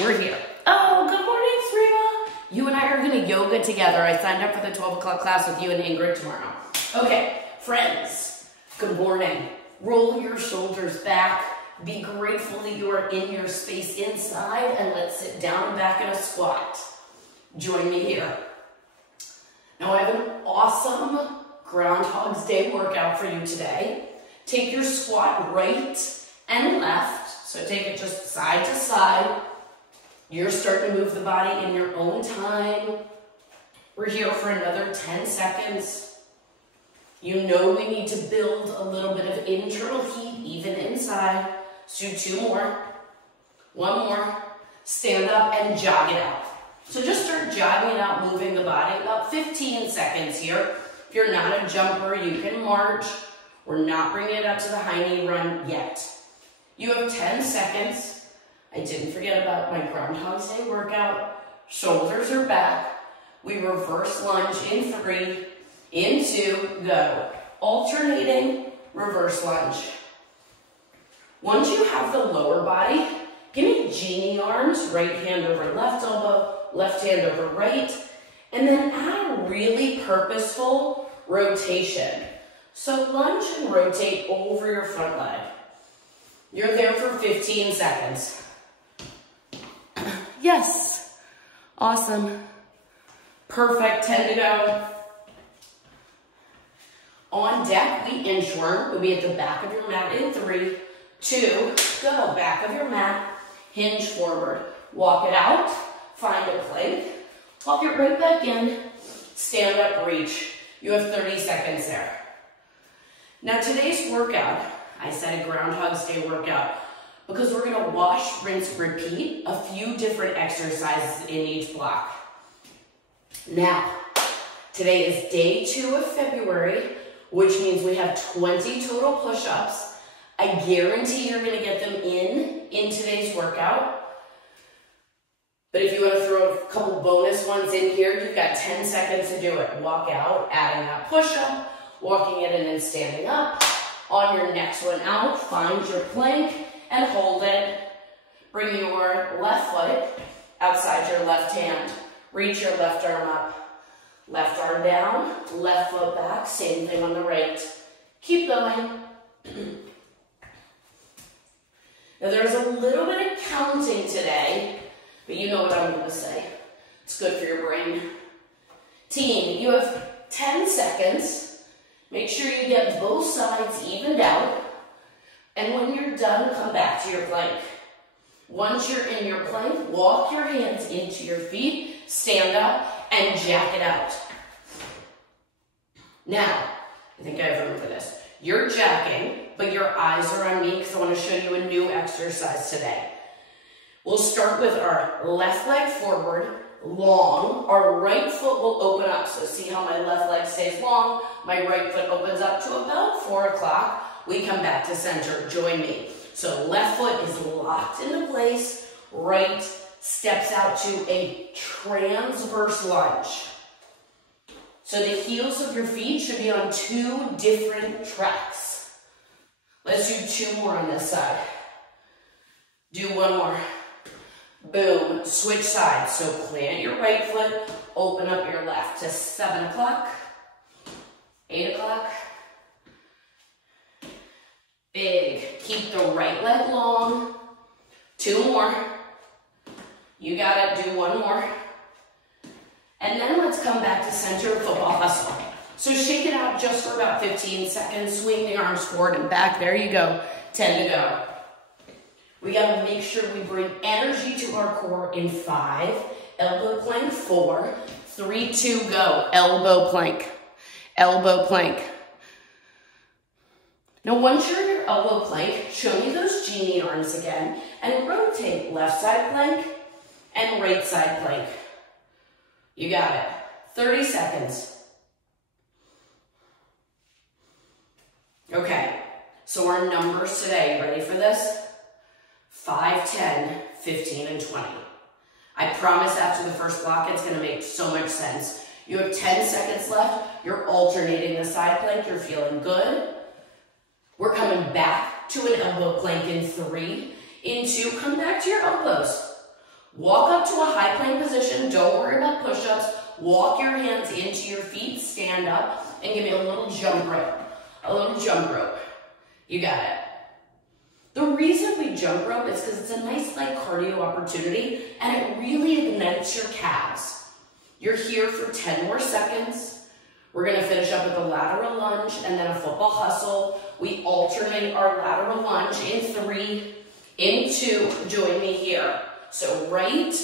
We're here. Oh, good morning, Srima. You and I are going to yoga together. I signed up for the 12 o'clock class with you and Ingrid tomorrow. Okay, friends, good morning. Roll your shoulders back. Be grateful that you are in your space inside, and let's sit down and back in a squat. Join me here. Now, I have an awesome Groundhog's Day workout for you today. Take your squat right and left. So take it just side to side. You're starting to move the body in your own time. We're here for another 10 seconds. You know we need to build a little bit of internal heat even inside. So do 2 more. 1 more. Stand up and jog it out. So just start jogging it out, moving the body. About 15 seconds here. If you're not a jumper, you can march. We're not bringing it up to the high knee run yet. You have 10 seconds. I didn't forget about my Groundhog's Day workout. Shoulders are back. We reverse lunge in 3, in 2, go. Alternating reverse lunge. Once you have the lower body, give me genie arms, right hand over left elbow, left hand over right, and then add a really purposeful rotation. So lunge and rotate over your front leg. You're there for 15 seconds. Yes. Awesome. Perfect. 10 to go. On deck, we inchworm. We'll be at the back of your mat in 3, 2, go. Back of your mat. Hinge forward. Walk it out. Find a plank. Walk it right back in. Stand up, reach. You have 30 seconds there. Now today's workout, I said a Groundhog's Day workout, because we're going to wash, rinse, repeat a few different exercises in each block. Now, today is day 2 of February, which means we have 20 total push-ups. I guarantee you're going to get them in today's workout. But if you want to throw a couple bonus ones in here, you've got 10 seconds to do it. Walk out, adding that push-up, walking in and then standing up. On your next one out, find your plank and hold it. Bring your left foot outside your left hand. Reach your left arm up. Left arm down, left foot back. Same thing on the right. Keep going. Now there's a little bit of counting today, but you know what I'm going to say. It's good for your brain. Team, you have 10 seconds. Make sure you get both sides evened out. And when you're done, come back to your plank. Once you're in your plank, walk your hands into your feet, stand up, and jack it out. Now, I think I have room for this. You're jacking, but your eyes are on me because I want to show you a new exercise today. We'll start with our left leg forward, long. Our right foot will open up. So see how my left leg stays long? My right foot opens up to about 4 o'clock. We come back to center. Join me. So left foot is locked into place. Right steps out to a transverse lunge. So the heels of your feet should be on 2 different tracks. Let's do 2 more on this side. Do 1 more. Boom. Switch sides. So plant your right foot, open up your left to 7 o'clock, 8 o'clock. Big. Keep the right leg long. 2 more. You got it. Do 1 more. And then let's come back to center, football hustle. So shake it out just for about 15 seconds. Swing the arms forward and back. There you go. 10 to go. We got to make sure we bring energy to our core in 5. Elbow plank, 4. 3, 2, go. Elbow plank. Elbow plank. Now, once you're in your elbow plank, show me those genie arms again and rotate left side plank and right side plank. You got it. 30 seconds. Okay, so our numbers today, you ready for this? 5, 10, 15, and 20. I promise after the first block, it's going to make so much sense. You have 10 seconds left. You're alternating the side plank. You're feeling good. We're coming back to an elbow plank in 3. In 2, come back to your elbows. Walk up to a high plank position. Don't worry about push-ups. Walk your hands into your feet, stand up, and give me a little jump rope. A little jump rope. You got it. The reason we jump rope is because it's a nice light cardio opportunity and it really ignites your calves. You're here for 10 more seconds. We're gonna finish up with a lateral lunge and then a football hustle. We alternate our lateral lunge in 3, in 2, join me here. So right,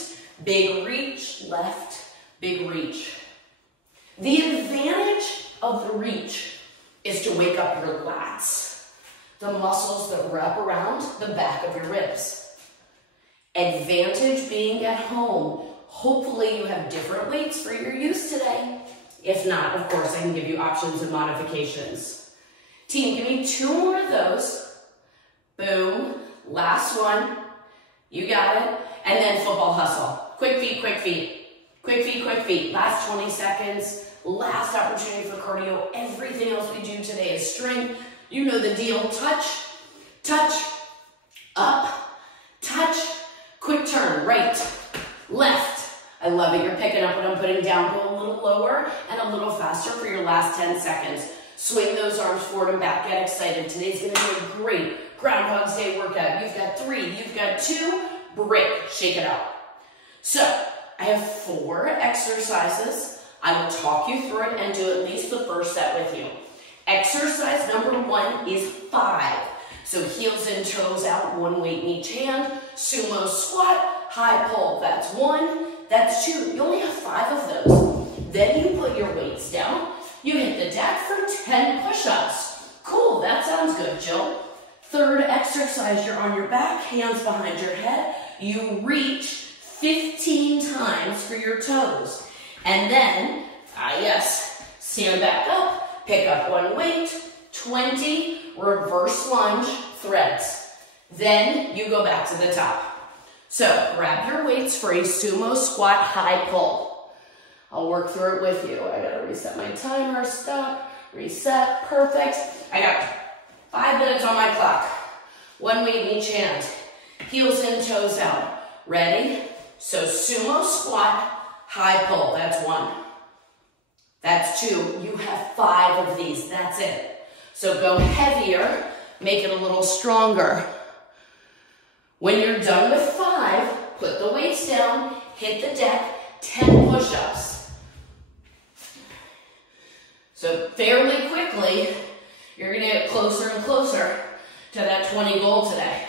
big reach, left, big reach. The advantage of the reach is to wake up your lats, the muscles that wrap around the back of your ribs. Advantage being at home. Hopefully you have different weights for your use today. If not, of course, I can give you options and modifications. Team, give me 2 more of those. Boom. Last one. You got it. And then football hustle. Quick feet, quick feet. Quick feet, quick feet. Last 20 seconds. Last opportunity for cardio. Everything else we do today is strength. You know the deal. Touch, touch, up, touch. Quick turn. Right, left. I love it. You're picking up what I'm putting down. Go a little lower and a little faster for your last 10 seconds. Swing those arms forward and back. Get excited. Today's going to be a great Groundhog's Day workout. You've got 3. You've got 2. Break. Shake it out. So, I have 4 exercises. I will talk you through it and do at least the first set with you. Exercise number 1 is 5. So heels and toes out, 1 weight in each hand. Sumo squat, high pull. That's 1. That's 2. You only have 5 of those. Then you put your weights down. You hit the deck for 10 push-ups. Cool, that sounds good, Jill. Third exercise, you're on your back, hands behind your head. You reach 15 times for your toes. And then, yes, stand back up, pick up 1 weight, 20, reverse lunge, threads. Then you go back to the top. So grab your weights for a sumo squat high pull. I'll work through it with you. I gotta reset my timer, stop, reset, perfect. I got 5 minutes on my clock. 1 weight in each hand. Heels in, toes out. Ready? So sumo squat, high pull, that's 1. That's 2. You have 5 of these, that's it. So go heavier, make it a little stronger. When you're done with 5, put the weights down, hit the deck, 10 push-ups. So fairly quickly, you're gonna get closer and closer to that 20 goal today.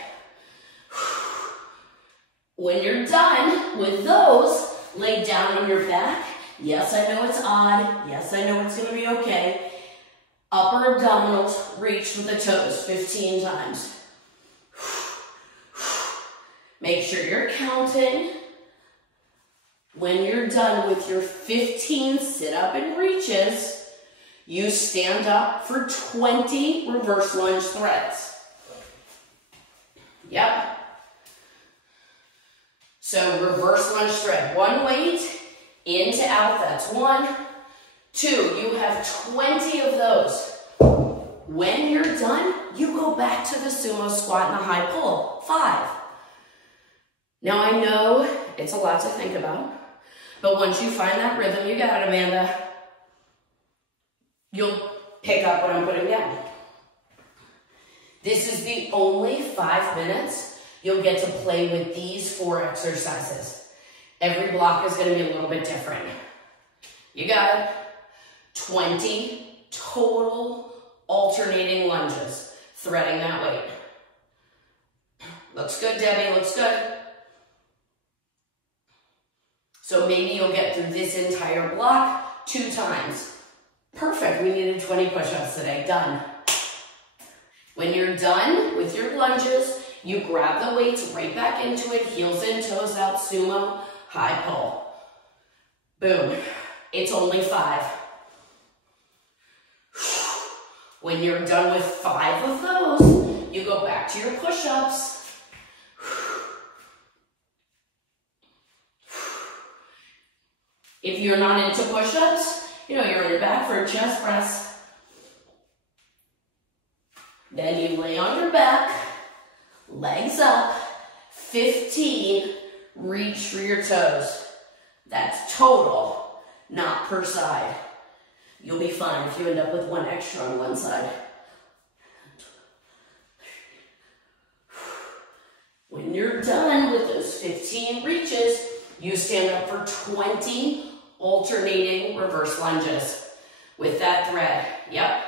When you're done with those, lay down on your back. Yes, I know it's odd. Yes, I know it's gonna be okay. Upper abdominals, reach with the toes 15 times. Make sure you're counting. When you're done with your 15 sit-up and reaches, you stand up for 20 reverse lunge threads. Yep. So reverse lunge thread. 1 weight, in to out, that's 1. 2, you have 20 of those. When you're done, you go back to the sumo squat and the high pull. 5. Now I know it's a lot to think about, but once you find that rhythm, you got it, Amanda. You'll pick up what I'm putting down. This is the only 5 minutes you'll get to play with these 4 exercises. Every block is going to be a little bit different. You got it. 20 total alternating lunges, threading that weight. Looks good, Debbie, looks good. So maybe you'll get through this entire block 2 times. Perfect, we needed 20 push-ups today, done. When you're done with your lunges, you grab the weights right back into it, heels in, toes out, sumo, high pull. Boom, it's only 5. When you're done with 5 of those, you go back to your push-ups. If you're not into push-ups, you're on your back for a chest press. Then you lay on your back, legs up, 15 Reach for your toes. That's total, not per side. You'll be fine if you end up with one extra on one side. When you're done with those 15 reaches, you stand up for 20 alternating reverse lunges with that thread. Yep,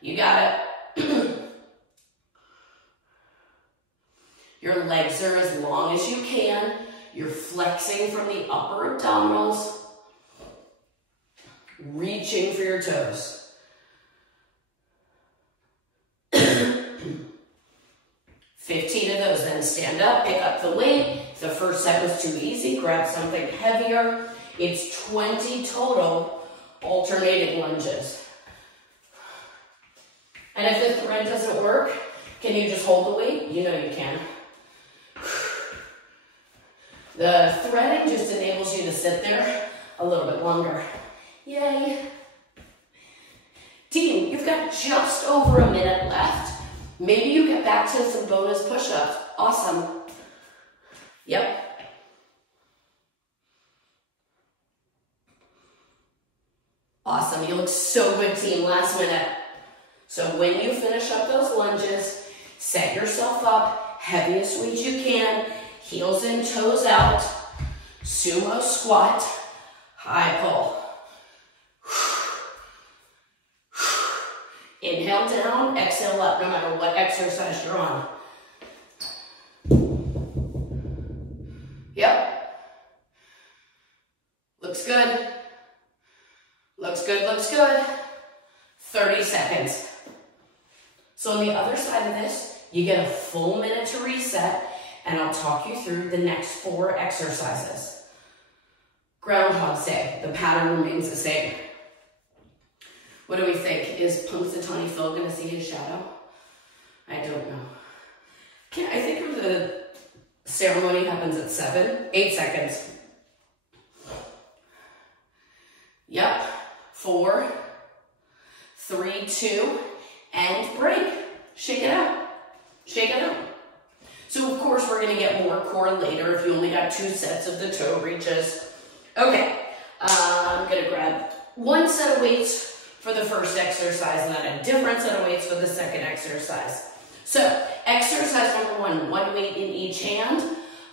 you got it. Your legs are as long as you can. You're flexing from the upper abdominals, reaching for your toes. 15 of those, then stand up, pick up the weight. If the first set was too easy, grab something heavier. It's 20 total alternating lunges. And if the thread doesn't work, can you just hold the weight? You know you can. The threading just enables you to sit there a little bit longer. Yay. Team, you've got just over a minute left. Maybe you get back to some bonus push-ups. Awesome. Yep. Awesome. You look so good, team. Last minute. So when you finish up those lunges, set yourself up, heaviest weight you can, heels in, toes out, sumo squat, high pull. Inhale down, exhale up, no matter what exercise you're on. Yep. Looks good. Looks good, looks good. 30 seconds. So on the other side of this, you get a full minute to reset, and I'll talk you through the next 4 exercises. Groundhog Day, the pattern remains the same. What do we think? Is Punxsutawney Phil going to see his shadow? I don't know. I think the ceremony happens at 7. 8 seconds. Yep. 4, 3, 2, and break. Shake it out. Shake it out. So of course we're going to get more core later if you only got 2 sets of the toe reaches. Okay. I'm going to grab 1 set of weights for the first exercise and then a different set of weights for the second exercise. So, exercise number 1, 1 weight in each hand.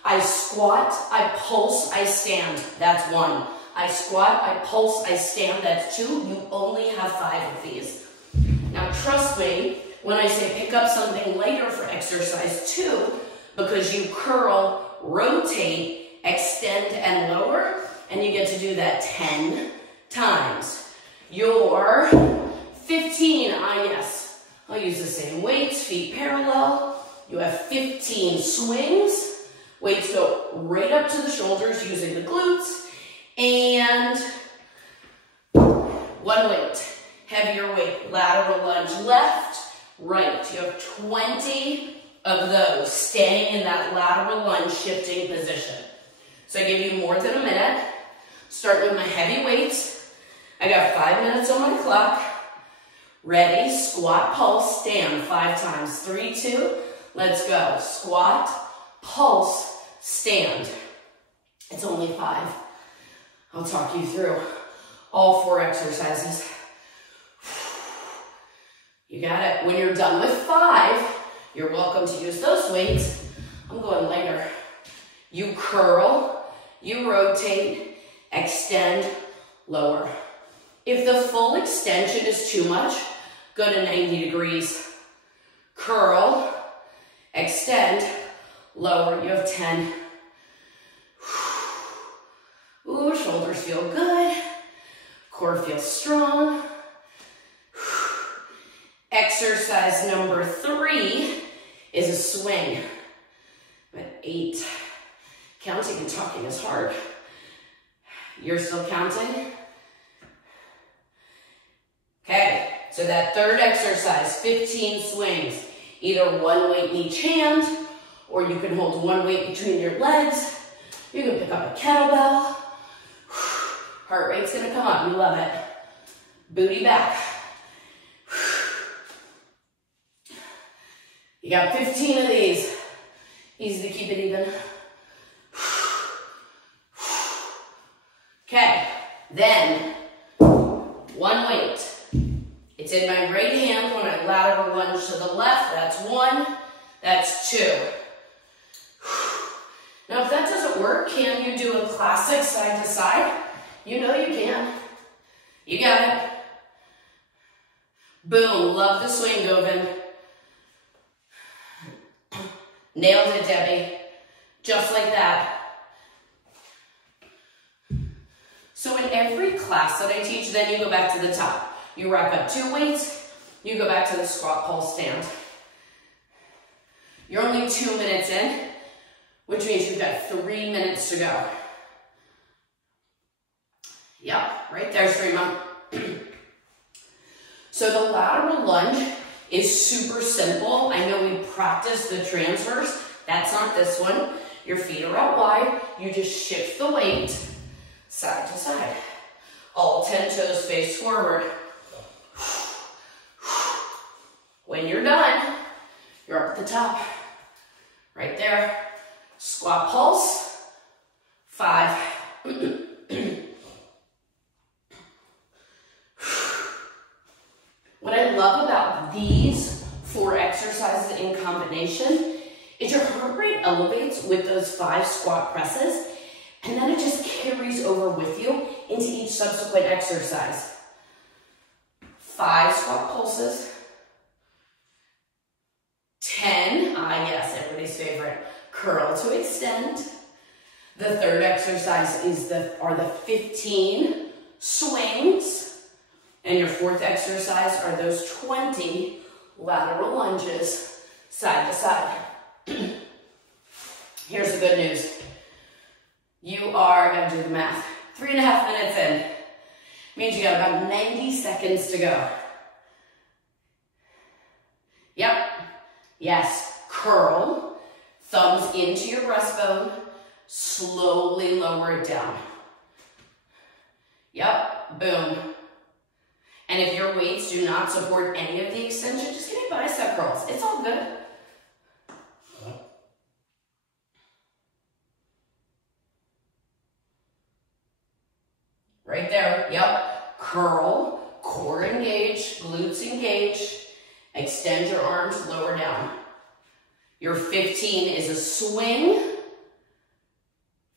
I squat, I pulse, I stand. That's 1. I squat, I pulse, I stand. That's 2. You only have 5 of these. Now, trust me when I say pick up something lighter for exercise 2, because you curl, rotate, extend, and lower, and you get to do that 10 times. Your 15, yes, I'll use the same weights, feet parallel. You have 15 swings. Weights go right up to the shoulders using the glutes. And 1 weight, heavier weight, lateral lunge, left, right. You have 20 of those staying in that lateral lunge shifting position. So I give you more than a minute. Start with my heavy weights. I got 5 minutes on my clock. Ready, squat, pulse, stand 5 times. 3, 2, let's go. Squat, pulse, stand. It's only 5. I'll talk you through all 4 exercises. You got it. When you're done with 5, you're welcome to use those weights. I'm going lighter. You curl, you rotate, extend, lower. If the full extension is too much, go to 90 degrees. Curl, extend, lower. You have 10. Ooh, shoulders feel good. Core feels strong. Exercise number 3 is a swing. I'm at 8. Counting and talking is hard. You're still counting? Okay, so that third exercise, 15 swings. Either 1 weight in each hand, or you can hold 1 weight between your legs. You can pick up a kettlebell. Heart rate's gonna come up, you love it. Booty back. You got 15 of these. Easy to keep it even. It's in my right hand when I lateral lunge to the left. That's 1, that's 2. Now, if that doesn't work, can you do a classic side to side? You know you can. You got it. Boom, love the swing, Govind. Nailed it, Debbie. Just like that. So in every class that I teach, then you go back to the top. You rack up 2 weights, you go back to the squat pulse stand. You're only 2 minutes in, which means you've got 3 minutes to go. Yep, right there, Srima. So the lateral lunge is super simple. I know we practiced the transfers. That's not this one. Your feet are out wide. You just shift the weight side to side. All 10 toes face forward. When you're done, you're up at the top. Right there. Squat pulse. 5. What I love about these 4 exercises in combination is your heart rate elevates with those 5 squat presses, and then it just carries over with you into each subsequent exercise. 5 squat pulses. 10, yes, everybody's favorite, curl to extend. The third exercise is are the 15 swings. And your fourth exercise are those 20 lateral lunges side to side. Here's the good news. You are, I gotta do the math, 3.5 minutes in. Means you got about 90 seconds to go. Yep. Yes. Curl. Thumbs into your breastbone. Slowly lower it down. Yep. Boom. And if your weights do not support any of the extension, just give me bicep curls. It's all good. Right there, yep. Curl, core engage, glutes engage. Extend your arms, lower down. Your 15 is a swing.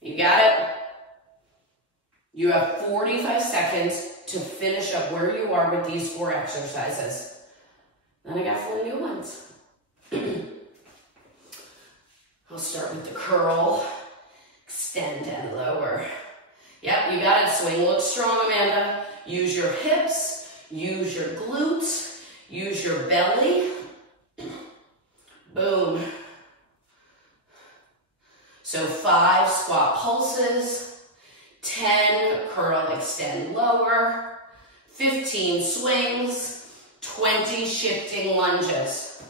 You got it? You have 45 seconds to finish up where you are with these 4 exercises. Then I got 4 new ones. I'll start with the curl, extend and lower. Yep, you got it. Swing looks strong, Amanda. Use your hips, use your glutes, use your belly. Boom. So 5 squat pulses. 10 curl, extend, lower, 15 swings, 20 shifting lunges.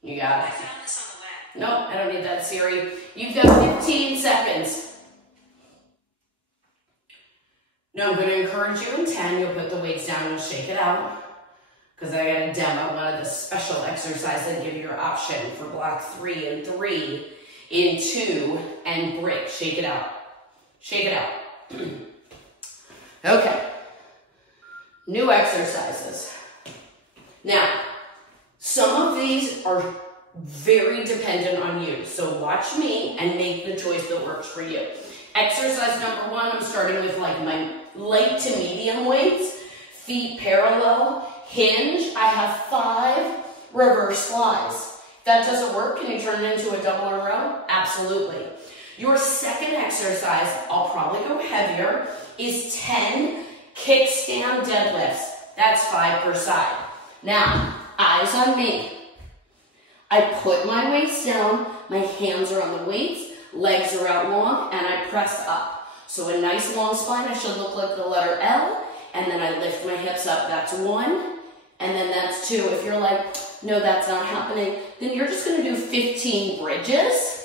You got it. I found this on the web. Nope, I don't need that, Siri. You've got 15 seconds. Now I'm going to encourage you in 10, you'll put the weights down and shake it out. Because I got to demo one of the special exercises and give you your option for block 3 and 3 in 2 and break. Shake it out. Shake it out. Okay. New exercises. Now, some of these are very dependent on you. So watch me and make the choice that works for you. Exercise number 1, I'm starting with like my light to medium weights. Feet parallel, hinge. I have 5 reverse flies. If that doesn't work, can you turn it into a double in a row? Absolutely. Your second exercise, I'll probably go heavier, is 10 kickstand deadlifts. That's 5 per side. Now, eyes on me. I put my weights down, my hands are on the weights, legs are out long, and I press up. So a nice long spine, I should look like the letter L, and then I lift my hips up. That's 1, and then that's 2. If you're like, no, that's not happening, then you're just gonna do 15 bridges.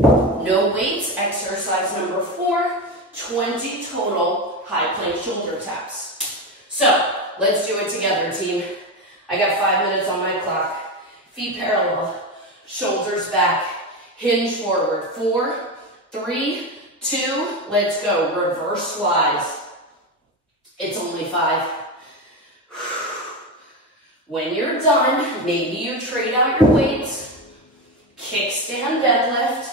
No weights, exercise number 4, 20 total high plank shoulder taps. So, let's do it together, team. I got 5 minutes on my clock. Feet parallel, shoulders back, hinge forward. 4, 3, 2, let's go. Reverse flies. It's only 5. When you're done, maybe you trade out your weights, kickstand deadlift,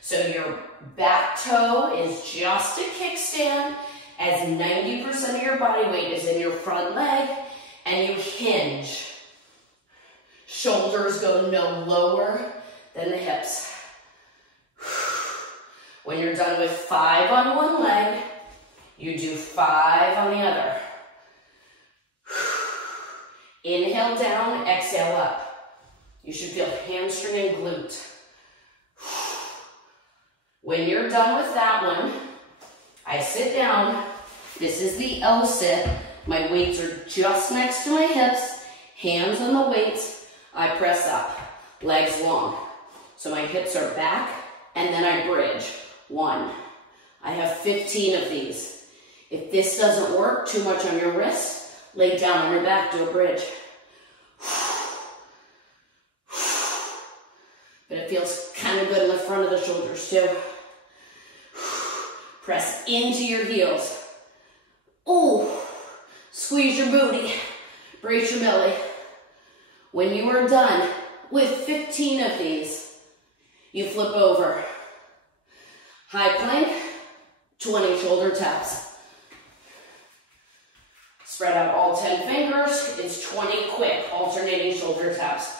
so your back toe is just a kickstand, as 90% of your body weight is in your front leg, and you hinge. Shoulders go no lower than the hips. When you're done with 5 on one leg, you do 5 on the other. Inhale down, exhale up. You should feel hamstring and glute. When you're done with that one, I sit down. This is the L sit. My weights are just next to my hips, hands on the weights. I press up, legs long. So my hips are back, and then I bridge. 1. I have 15 of these. If this doesn't work, too much on your wrist, lay down on your back, do a bridge. But it feels kind of good in the front of the shoulders too. Press into your heels. Oh, squeeze your booty, brace your belly. When you are done with 15 of these, you flip over. High plank, 20 shoulder taps. Spread out all 10 fingers. It's 20 quick alternating shoulder taps.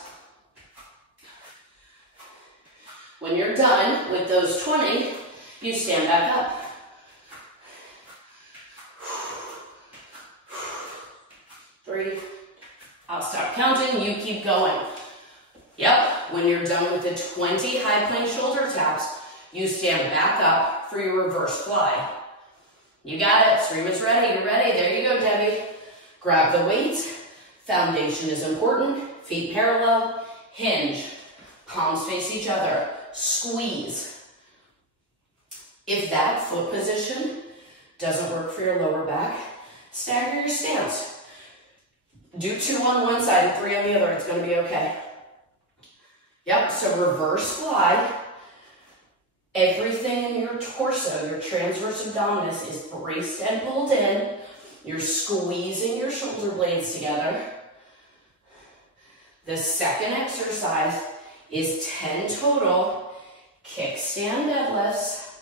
When you're done with those 20, you stand back up. Three. I'll stop counting, you keep going. Yep, when you're done with the 20 high plank shoulder taps, you stand back up for your reverse fly. You got it, Srima's ready, you're ready. There you go, Debbie. Grab the weights, foundation is important, feet parallel, hinge, palms face each other, squeeze. If that foot position doesn't work for your lower back, stagger your stance. Do 2 on one side and 3 on the other, it's gonna be okay. Yep, so reverse fly. Everything in your torso, your transverse abdominis is braced and pulled in. You're squeezing your shoulder blades together. The second exercise is 10 total kickstand deadlifts.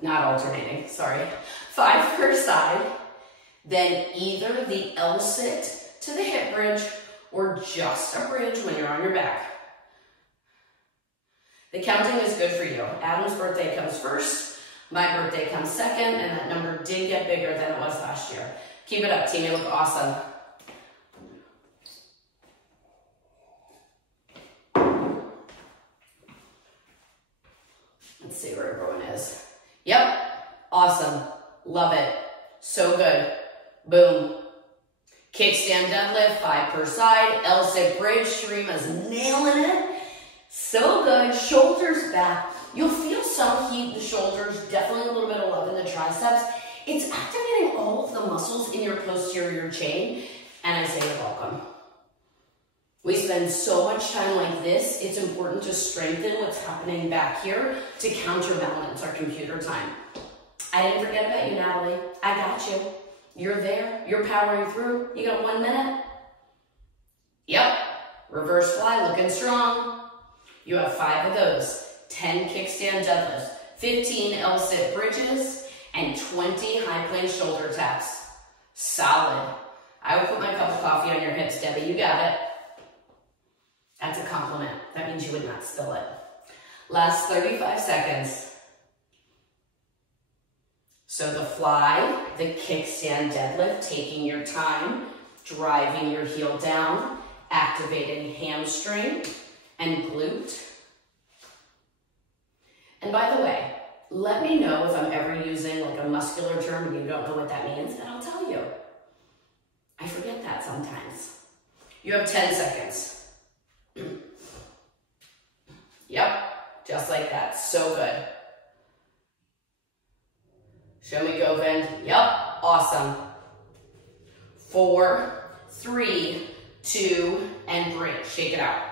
Not alternating, sorry. 5 per side. Then either the L sit to the hip bridge or just a bridge when you're on your back. The counting is good for you. Adam's birthday comes first, my birthday comes second, and that number did get bigger than it was last year. Keep it up, team, you look awesome. Let's see where everyone is. Yep, awesome, love it, so good. Boom. Kickstand deadlift, 5 per side, L sit bridge, Shrima's nailing it. So good, shoulders back. You'll feel some heat in the shoulders, definitely a little bit of love in the triceps. It's activating all of the muscles in your posterior chain, and I say you're welcome. We spend so much time like this, it's important to strengthen what's happening back here to counterbalance our computer time. I didn't forget about you, Natalie. I got you. You're there, you're powering through. You got 1 minute? Yep, reverse fly, looking strong. You have 5 of those, 10 kickstand deadlifts, 15 L-sit bridges, and 20 high plank shoulder taps. Solid. I would put my cup of coffee on your hips, Debbie, you got it. That's a compliment. That means you would not spill it. Last 35 seconds. So the fly, the kickstand deadlift, taking your time, driving your heel down, activating hamstring and glute. And by the way, let me know if I'm ever using like a muscular term and you don't know what that means, and I'll tell you. I forget that sometimes. You have 10 seconds. Yep, just like that, so good. Show me Govind. Yep, awesome. 4, 3, 2, and break. Shake it out.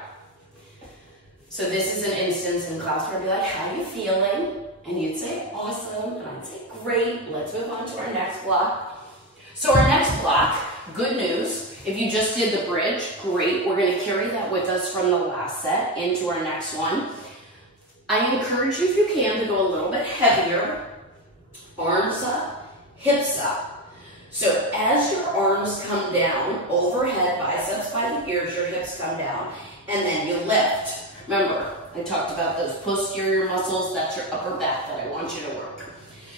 So this is an instance in class where I'd be like, how are you feeling? And you'd say, awesome. And I'd say, great. Let's move on to our next block. So our next block, good news, if you just did the bridge, great. We're gonna carry that with us from the last set into our next one. I encourage you, if you can, to go a little bit heavier. Arms up, hips up. So as your arms come down, overhead, biceps by the ears, your hips come down, and then you lift. Remember, I talked about those posterior muscles, that's your upper back that I want you to work.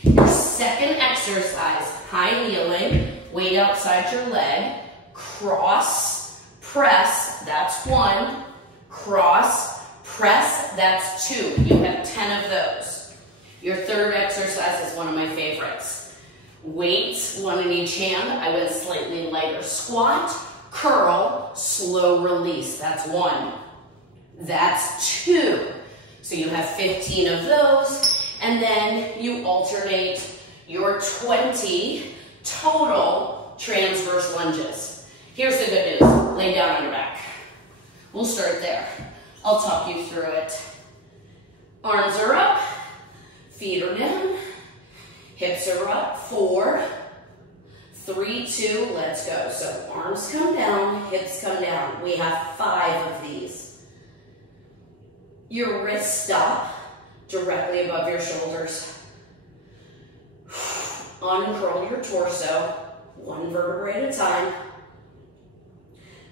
Your second exercise, high kneeling, weight outside your leg, cross, press, that's 1, cross, press, that's 2. You have 10 of those. Your third exercise is one of my favorites. Weights, 1 in each hand. I went slightly lighter. Squat, curl, slow release. That's 1. That's 2. So you have 15 of those. And then you alternate your 20 total transverse lunges. Here's the good news. Lay down on your back. We'll start there. I'll talk you through it. Arms are up, feet are down, hips are up. 4, 3, 2, let's go. So arms come down, hips come down. We have 5 of these. Your wrists stop directly above your shoulders. Uncurl your torso, 1 vertebrae at a time.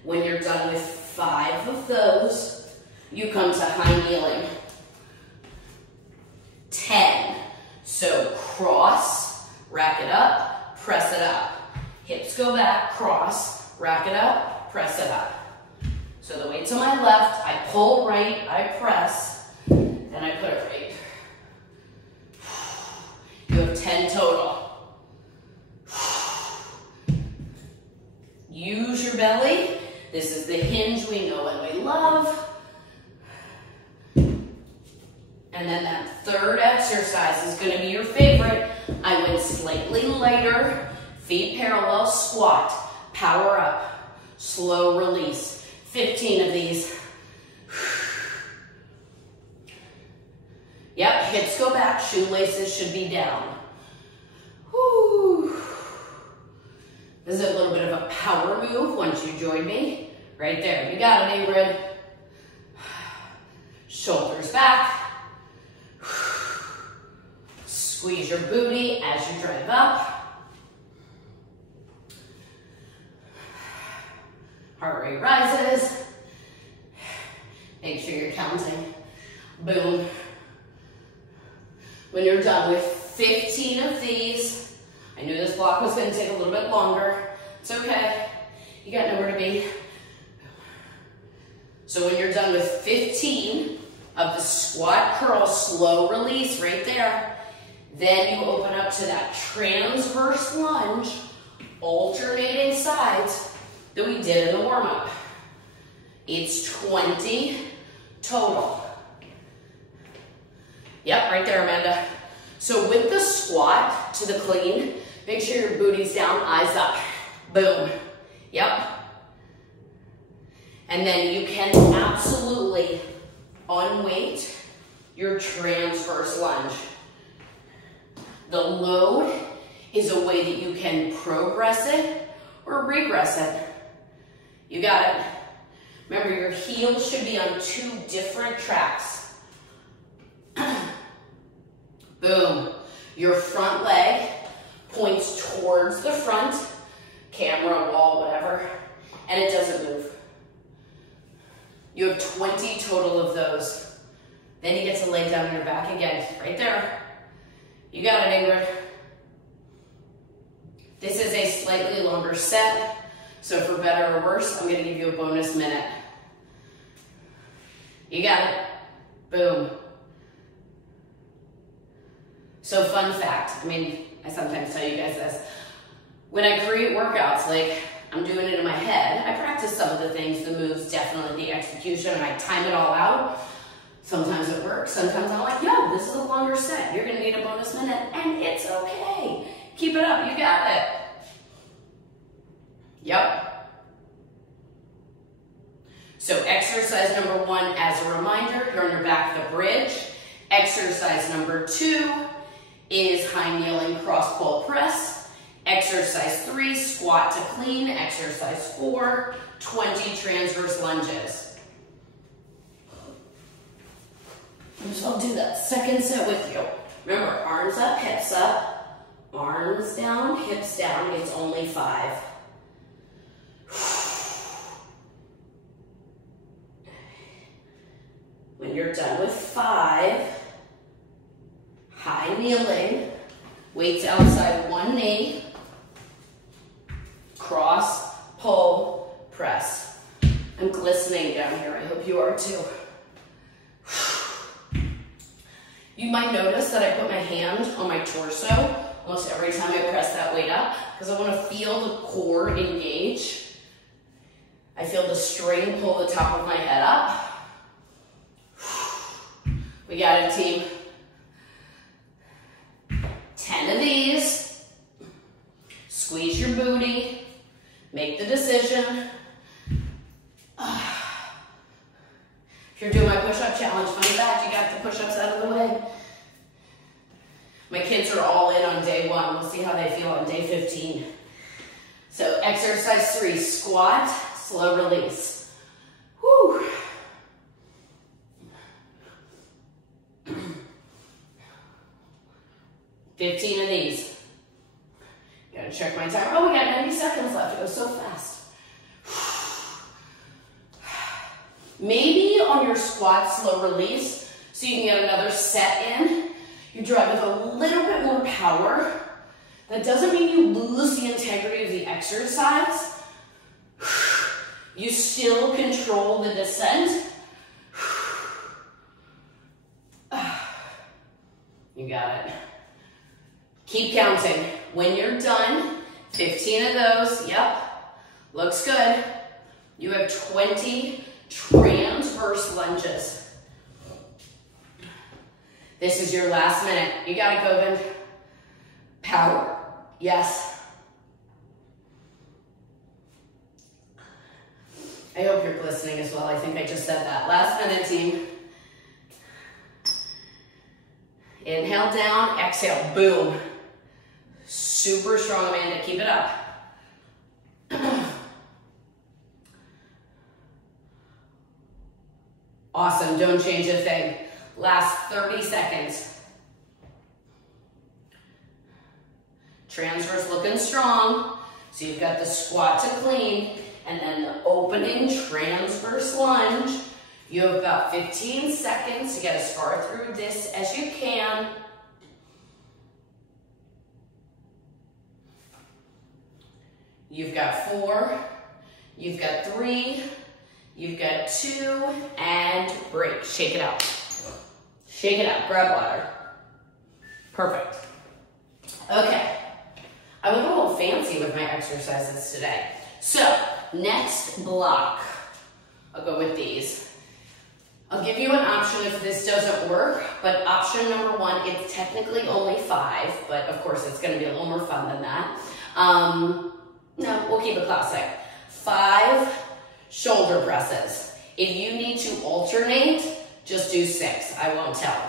When you're done with 5 of those, you come to high kneeling. 10. So cross, rack it up, press it up. Hips go back, cross, rack it up, press it up. So the weight's on my left, I pull right, I press, and I put it right. You have 10 total. Use your belly. This is the hinge we know and we love. And then that third exercise is going to be your favorite. I went slightly lighter, feet parallel, squat, power up, slow release. 15 of these. Yep, hips go back, shoelaces should be down. Whew. This is a little bit of a power move once you join me. Right there, you got it, Ingrid. Shoulders back. Squeeze your booty as you drive up. Heart rate rises. Make sure you're counting. Boom. When you're done with 15 of these, I knew this block was going to take a little bit longer. It's okay. You got nowhere to be. So when you're done with 15 of the squat, curl, slow release right there, then you open up to that transverse lunge, alternating sides that we did in the warm-up. It's 20 total. Yep, right there, Amanda. So with the squat to the clean, make sure your booty's down, eyes up. Boom. Yep. And then you can absolutely unweight your transverse lunge. The load is a way that you can progress it or regress it. You got it. Remember, your heels should be on 2 different tracks. Boom. Your front leg points towards the front, camera, wall, whatever, and it doesn't move. You have 20 total of those. Then you get to lay down on your back again, right there. You got it, Ingrid. This is a slightly longer set, so for better or worse, I'm going to give you a bonus minute. You got it. Boom. So fun fact, I sometimes tell you guys this. When I create workouts, like I'm doing it in my head, I practice some of the things, the moves, definitely the execution, and I time it all out. Sometimes it works, sometimes I'm like, yo, this is a longer set. You're gonna need a bonus minute, and it's okay. Keep it up, you got it. Yep. So exercise number 1, as a reminder, you're on your back, the bridge. Exercise number 2 is high kneeling cross pull press. Exercise Exercise 3, squat to clean. Exercise 4, 20 transverse lunges. So I'll do that second set with you. Remember, arms up, hips up, arms down, hips down. It's only 5. When you're done with 5, high kneeling, weights outside one knee, cross, pull, press. I'm glistening down here. I hope you are too. You might notice that I put my hand on my torso almost every time I press that weight up because I want to feel the core engage. I feel the string pull the top of my head up. We got it, team. 10 of these. Squeeze your booty. Make the decision. If you're doing my push-up challenge, fun fact, you got the push-ups out of the way. My kids are all in on day 1. We'll see how they feel on day 15. So exercise 3, squat, slow release. Whew. $15 of these. Gotta check my timer. Oh, we got 90 seconds left. It goes so fast. Maybe on your squat, slow release, so you can get another set in. You drive with a little bit more power. That doesn't mean you lose the integrity of the exercise. You still control the descent. You got it. Keep counting. When you're done, 15 of those. Yep. Looks good. You have 20 transverse lunges. This is your last minute. You got it, Govind. Power. Yes. I hope you're glistening as well. I think I just said that. Last minute, team. Inhale down, exhale, boom. Super strong, Amanda. Keep it up. Awesome. Don't change a thing. Last 30 seconds. Transverse looking strong. So you've got the squat to clean and then the opening transverse lunge. You have about 15 seconds to get as far through this as you can. You've got 4, you've got 3, you've got 2, and break. Shake it out. Shake it out. Grab water. Perfect. Okay. I went a little fancy with my exercises today. So, next block. I'll go with these. I'll give you an option if this doesn't work, but option number 1, it's technically only 5, but of course it's going to be a little more fun than that. No, we'll keep it classic. 5 shoulder presses. If you need to alternate, just do 6. I won't tell.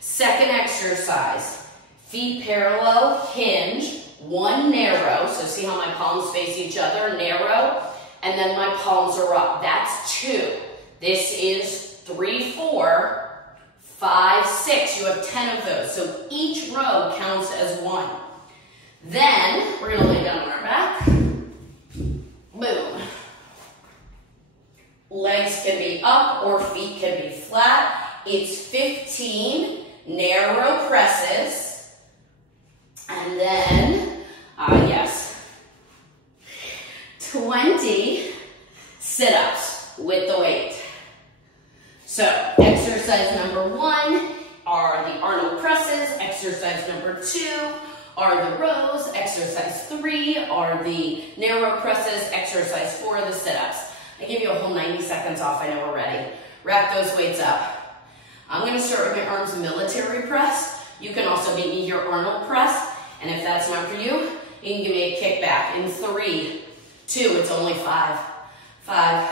Second exercise, feet parallel, hinge, 1 narrow. So see how my palms face each other, narrow, and then my palms are up. That's 2. This is 3, 4, 5, 6. You have 10 of those. So each row counts as 1. Then we're gonna lay down on our back. Boom. Legs can be up or feet can be flat. It's 15 narrow presses. And then, yes, 20 sit-ups with the weight. So, exercise number 1 are the Arnold presses. Exercise number 2 are the rows. Exercise 3 are the narrow presses. Exercise 4 are the sit-ups. I give you a whole 90 seconds off. I know we're ready. Rack those weights up. I'm going to start with my arms military press. You can also meet me your Arnold press. And if that's not for you, you can give me a kickback in 3, 2, it's only 5, 5,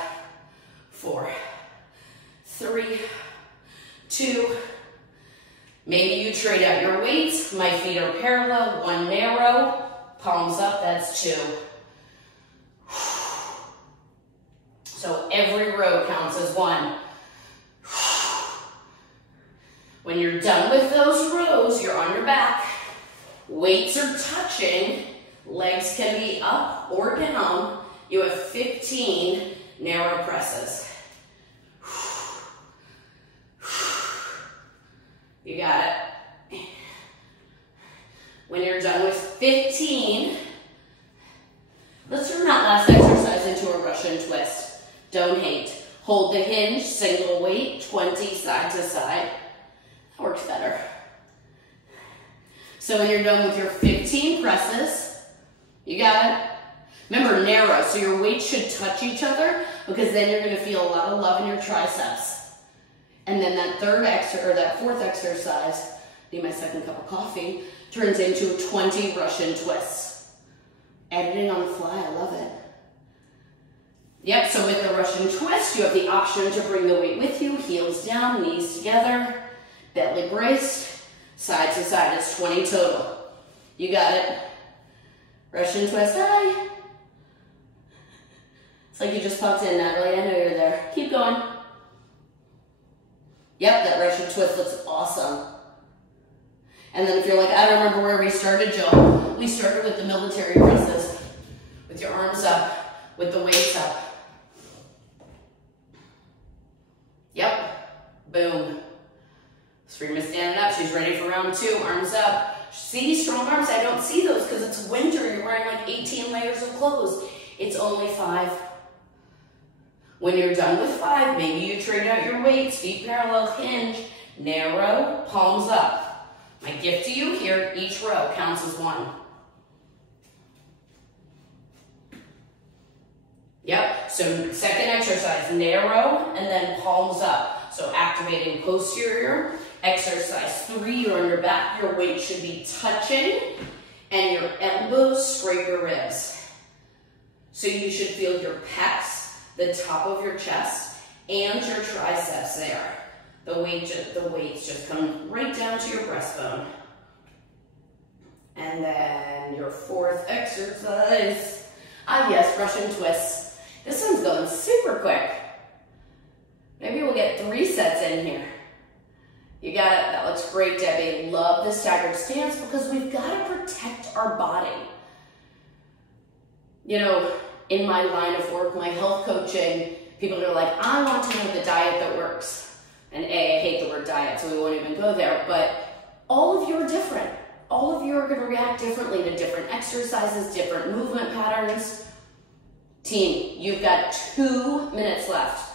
4, 3, 2. Maybe you trade out your weights. My feet are parallel, 1 narrow. palms up, that's 2. So every row counts as 1. When you're done with those rows, you're on your back. Weights are touching. Legs can be up or down. You have 15 narrow presses. You got it. When you're done with 15, let's turn that last exercise into a Russian twist. Don't hate. Hold the hinge, single weight, 20 side to side. That works better. So when you're done with your 15 presses, you got it. Remember, narrow, so your weights should touch each other because then you're going to feel a lot of love in your triceps. And then that fourth exercise, need my second cup of coffee, turns into 20 Russian twists. Editing on the fly, I love it. Yep, so with the Russian twist, you have the option to bring the weight with you, heels down, knees together, belly braced, side to side. It's 20 total. You got it. Russian twist, hi. It's like you just popped in, Natalie. I know you're there. Keep going. Yep, that Russian twist looks awesome. And then if you're like, I don't remember where we started, Jill. We started with the military presses, with your arms up, with the weights up. Yep, boom. Srima's standing up, she's ready for round 2, arms up. See, strong arms, I don't see those because it's winter, you're wearing like 18 layers of clothes. It's only 5. When you're done with 5, maybe you trade out your weights, feet parallel, hinge, narrow, palms up. My gift to you here, each row counts as 1. Yep, so second exercise, narrow and then palms up. So activating posterior. Exercise 3, you're on your back, your weight should be touching and your elbows scrape your ribs. So you should feel your pecs, the top of your chest, and your triceps there. The weights just come right down to your breastbone. And then your fourth exercise. Ah yes, Russian twists. This one's going super quick. Maybe we'll get 3 sets in here. You got it, that looks great, Debbie. Love the staggered stance because we've got to protect our body. You know, in my line of work, my health coaching, people are like, I want to know the diet that works. And I hate the word diet, so we won't even go there, but all of you are different. All of you are gonna react differently to different exercises, different movement patterns. Team, you've got 2 minutes left.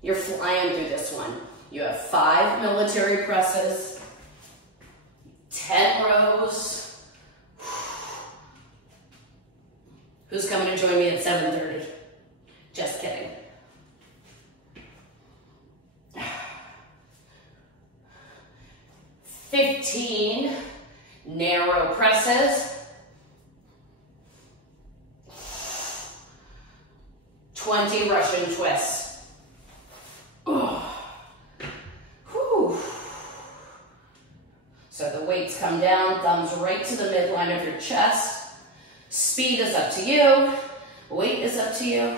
You're flying through this one. You have 5 military presses, 10 rows. Who's coming to join me at 7:30? Just kidding. $15 narrow presses. 20 Russian twists. So the weights come down, thumbs right to the midline of your chest. Speed is up to you. Weight is up to you.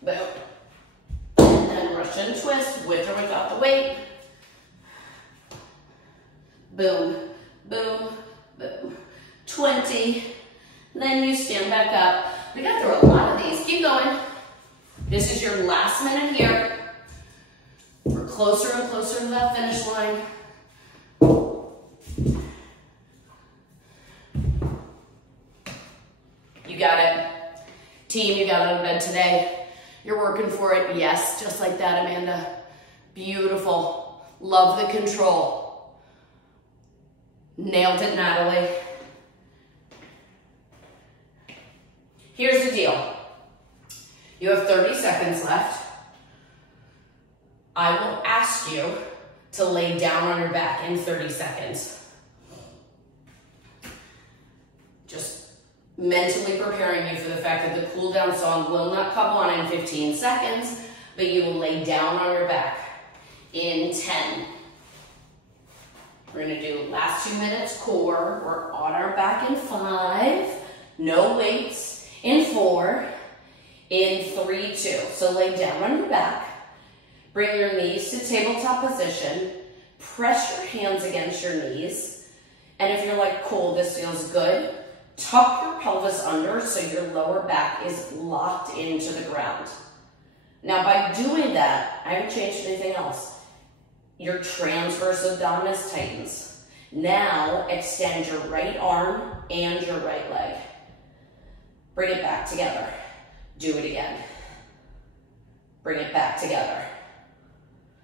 Boom. And then Russian twist, with or without the weight. Boom, boom, boom. 20. Then you stand back up. We got through a lot of these. Keep going. This is your last minute here. We're closer and closer to that finish line. You got it. Team, you got out of bed today. You're working for it. Yes, just like that, Amanda. Beautiful. Love the control. Nailed it, Natalie. Here's the deal. You have 30 seconds left. I will ask you to lay down on your back in 30 seconds. Just mentally preparing you for the fact that the cool down song will not come on in 15 seconds. but you will lay down on your back in 10. We're gonna do last 2 minutes core. We're on our back in 5, no weights, in 4, in 3, 2. So lay down on your back, bring your knees to tabletop position, press your hands against your knees, and if you're like, cool, this feels good, tuck your pelvis under so your lower back is locked into the ground. Now by doing that, I haven't changed anything else. Your transverse abdominis tightens. Now extend your right arm and your right leg. Bring it back together. Do it again. Bring it back together.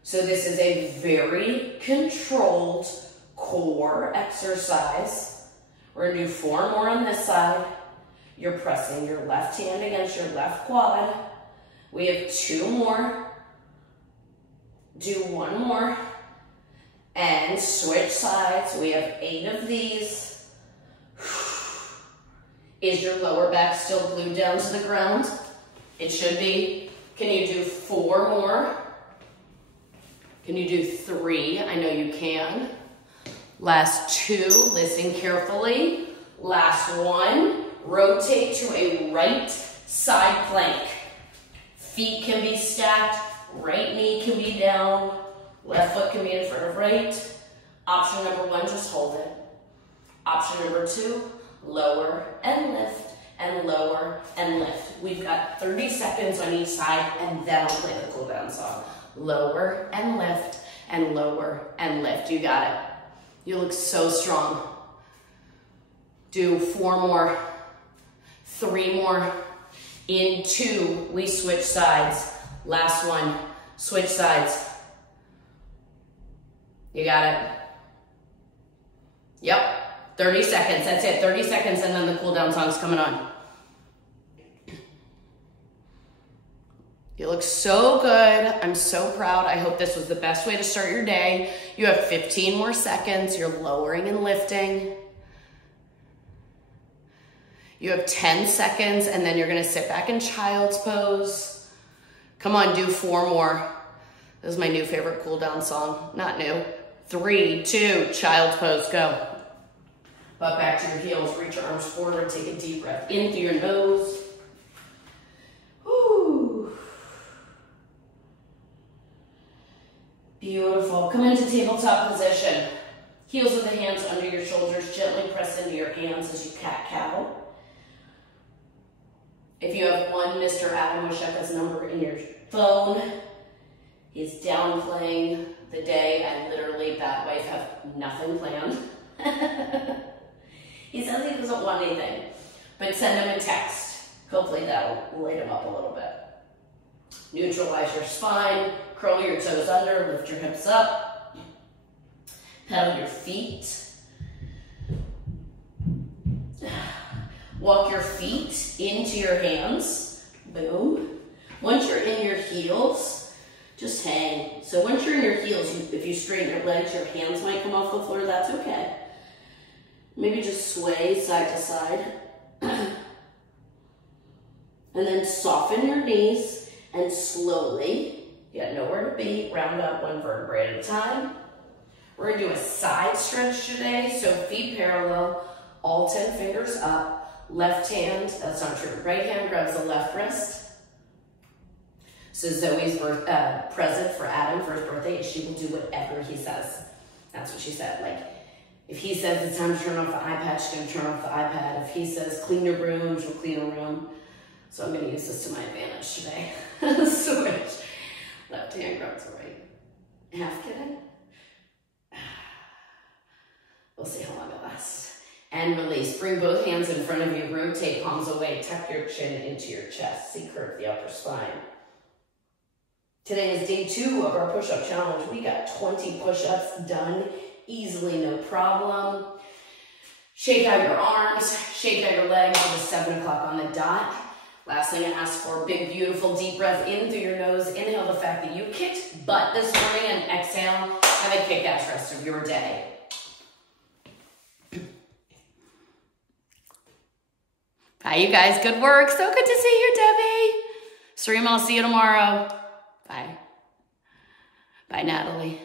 So this is a very controlled core exercise. We're gonna do 4 more on this side. You're pressing your left hand against your left quad. We have 2 more. Do 1 more. And switch sides. We have 8 of these. Is your lower back still glued down to the ground? It should be. Can you do 4 more? Can you do 3? I know you can. Last 2, listen carefully. Last 1, rotate to a right side plank. Feet can be stacked, right knee can be down, left foot can be in front of right. Option number 1, just hold it. Option number 2, lower and lift and lower and lift. We've got 30 seconds on each side and then I'll play the cool down song. Lower and lift and lower and lift. You got it. You look so strong. Do 4 more, 3 more. In 2, we switch sides. Last 1, switch sides. You got it. Yep, 30 seconds, that's it, 30 seconds and then the cool down song's coming on. You look so good, I'm so proud. I hope this was the best way to start your day. You have 15 more seconds, you're lowering and lifting. You have 10 seconds and then you're gonna sit back in child's pose. Come on, do 4 more. This is my new favorite cool down song, not new. 3, 2, child's pose, go. Butt back to your heels, reach your arms forward, take a deep breath in through your nose. Woo. Beautiful, come into tabletop position. Heels of the hands under your shoulders, gently press into your hands as you cat-cow. If you have one Mr. Adam Washeka's number in your phone, he's downplaying the day. I literally, that wife, have nothing planned. He says he doesn't want anything, but send him a text. Hopefully that'll light him up a little bit. Neutralize your spine, curl your toes under, lift your hips up, pedal your feet. Walk your feet into your hands, boom. Once you're in your heels, just hang. So once you're in your heels, if you straighten your legs, your hands might come off the floor, that's okay. Maybe just sway side to side. And then soften your knees and slowly, you got nowhere to be, round up 1 vertebrae at a time. We're gonna do a side stretch today, so feet parallel, all 10 fingers up. Left hand, that's not true, right hand grabs the left wrist. So Zoe's present for Adam for his birthday, she will do whatever he says. That's what she said. Like, if he says it's time to turn off the iPad, she's gonna turn off the iPad. If he says clean your room, she'll clean her room. So I'm gonna use this to my advantage today. Switch. Left hand grabs the right. Half kidding. We'll see how long it lasts. And release. Bring both hands in front of you. Rotate palms away. Tuck your chin into your chest. See, curve the upper spine. Today is day 2 of our push-up challenge. We got 20 push-ups done easily, no problem. Shake out your arms. Shake out your legs. It is 7 o'clock on the dot. Last thing I ask for, big, beautiful, deep breath in through your nose. Inhale the fact that you kicked butt this morning and exhale. Have a kick-ass rest of your day. Hi, you guys. Good work. So good to see you, Debbie. Sarima, I'll see you tomorrow. Bye, Natalie.